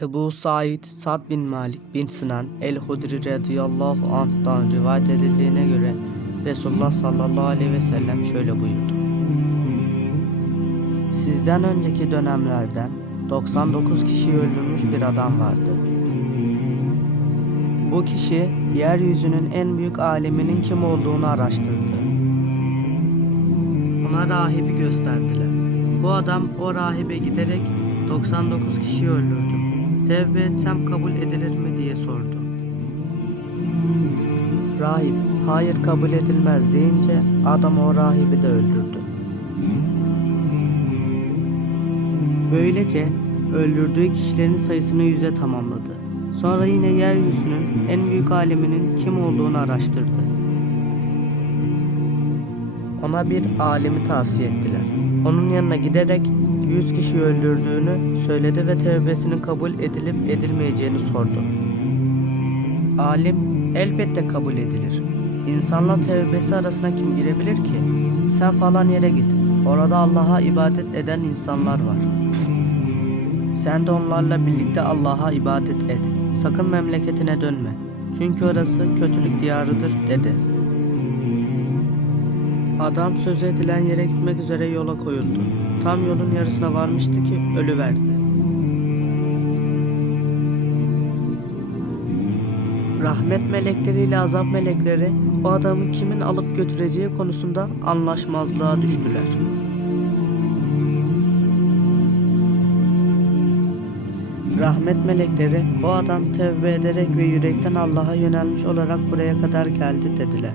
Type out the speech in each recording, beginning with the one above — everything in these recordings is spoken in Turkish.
Ebu Said Sad bin Malik bin Sinan el-Hudri radıyallahu anh'tan rivayet edildiğine göre Resulullah sallallahu aleyhi ve sellem şöyle buyurdu. Sizden önceki dönemlerden 99 kişiyi öldürmüş bir adam vardı. Bu kişi yeryüzünün en büyük aliminin kim olduğunu araştırdı. Ona rahibi gösterdiler. Bu adam o rahibe giderek 99 kişiyi öldürdü. Tevbe etsem kabul edilir mi diye sordu. Rahip hayır kabul edilmez deyince adam o rahibi de öldürdü. Böylece öldürdüğü kişilerin sayısını yüze tamamladı. Sonra yine yeryüzünün en büyük aliminin kim olduğunu araştırdı. Ona bir alimi tavsiye ettiler. Onun yanına giderek 100 kişi öldürdüğünü söyledi ve tevbesinin kabul edilip edilmeyeceğini sordu. Alim elbette kabul edilir. İnsanla tevbesi arasına kim girebilir ki? Sen falan yere git. Orada Allah'a ibadet eden insanlar var. Sen de onlarla birlikte Allah'a ibadet et. Sakın memleketine dönme. Çünkü orası kötülük diyarıdır dedi. Adam söz edilen yere gitmek üzere yola koyuldu. Tam yolun yarısına varmıştı ki ölüverdi. Rahmet melekleri ile azap melekleri o adamı kimin alıp götüreceği konusunda anlaşmazlığa düştüler. Rahmet melekleri o adam tevbe ederek ve yürekten Allah'a yönelmiş olarak buraya kadar geldi dediler.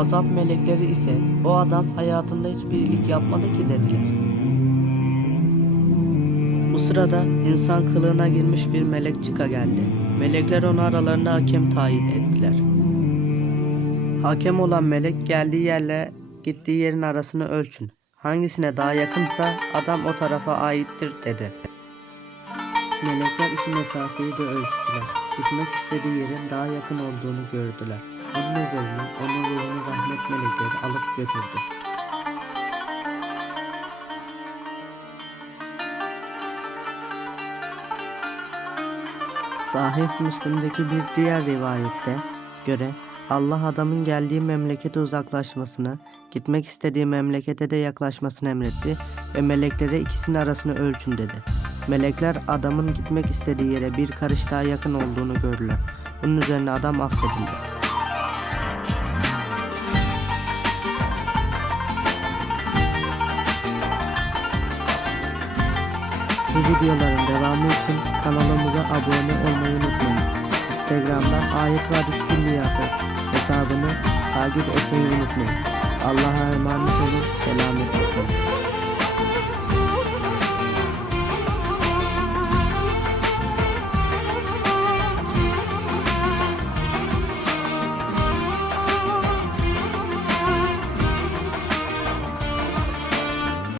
Azap melekleri ise o adam hayatında hiçbir iyilik yapmadı ki dediler. Bu sırada insan kılığına girmiş bir melek çıka geldi. Melekler onu aralarında hakem tayin ettiler. Hakem olan melek geldiği yerle gittiği yerin arasını ölçün. Hangisine daha yakınsa adam o tarafa aittir dedi. Melekler iki mesafeyi de ölçtüler. Gitmek istediği yerin daha yakın olduğunu gördüler. Bunun üzerine onun ruhunu rahmet melekleri alıp götürdü. Sahih Müslim'deki bir diğer rivayette göre Allah adamın geldiği memlekete uzaklaşmasını, gitmek istediği memlekete de yaklaşmasını emretti ve meleklere ikisinin arasını ölçün dedi. Melekler adamın gitmek istediği yere bir karış daha yakın olduğunu gördüler. Bunun üzerine adam affedildi. Videoların devamı için kanalımıza abone olmayı unutmayın. Instagram'dan Ayet Vadisi Külliyatı hesabını takip etmeyi unutmayın. Allah'a emanet olun. Selametle.